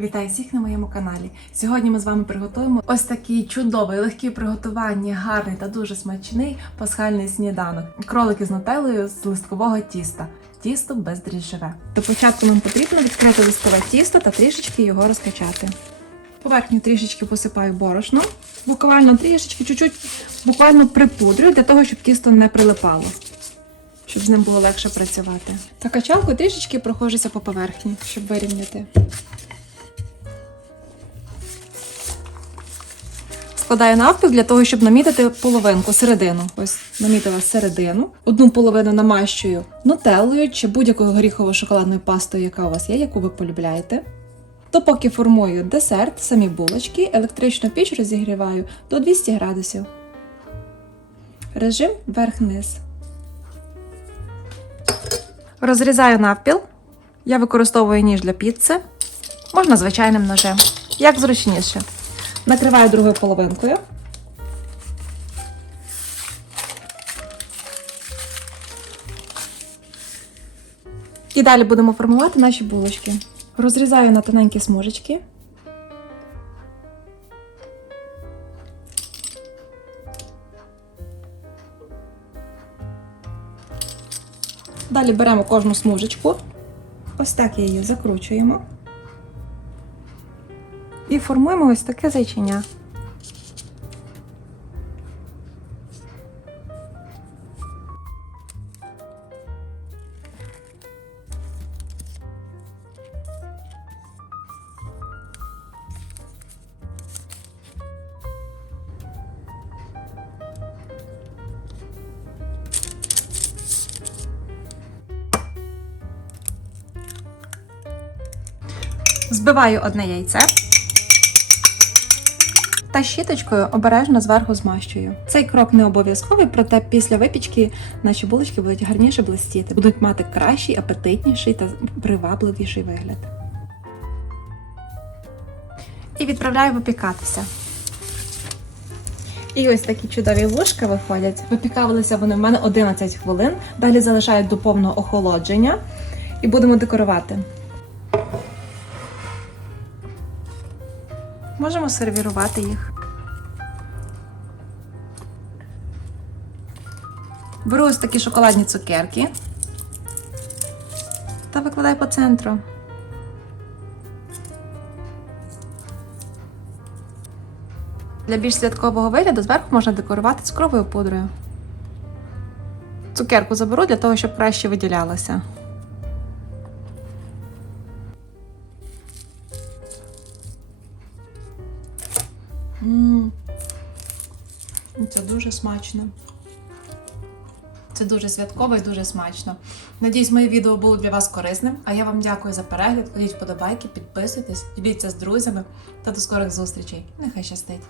Вітаю всіх на моєму каналі. Сьогодні ми з вами приготуємо ось такий чудовий, легкий в приготуванні, гарний та дуже смачний пасхальний сніданок. Кролики з нутеллою з листкового тіста. Тісто бездріжджеве. До початку нам потрібно відкрити листкове тісто та трішечки його розкачати. Поверхню трішечки посипаю борошном, буквально трішечки, чуть-чуть буквально припудрюю для того, щоб тісто не прилипало, щоб з ним було легше працювати. Та качалкою трішечки проходжуся по поверхні, щоб вирівняти. Складаю навпіл для того, щоб намітити половинку, середину. Ось намітила середину. Одну половину намащую нутеллою чи будь-якою горіхово-шоколадною пастою, яка у вас є, яку ви полюбляєте. То поки формую десерт, самі булочки, електричну піч розігріваю до 200 градусів. Режим верх-низ. Розрізаю навпіл. Я використовую ніж для піци. Можна звичайним ножем. Як зручніше. Накриваю другою половинкою. І далі будемо формувати наші булочки. Розрізаю на тоненькі смужечки. Далі беремо кожну смужечку. Ось так її закручуємо. І формуємо ось таке зайчиня. Збиваю одне яйце та щіточкою обережно зверху змащую. Цей крок не обов'язковий, проте після випічки наші булочки будуть гарніше блистіти, будуть мати кращий, апетитніший та привабливіший вигляд. І відправляю випікатися. І ось такі чудові вушка виходять. Випікалися вони в мене 11 хвилин. Далі залишають до повного охолодження і будемо декорувати. Можемо сервірувати їх. Беру ось такі шоколадні цукерки та викладаю по центру. Для більш святкового вигляду зверху можна декорувати цукровою пудрою. Цукерку заберу для того, щоб краще Мм. Це дуже смачно. Це дуже святково і дуже смачно. Надіюсь, моє відео було для вас корисним. А я вам дякую за перегляд. Кладіть вподобайки, підписуйтесь, діліться з друзями та до скорих зустрічей. Нехай щастить!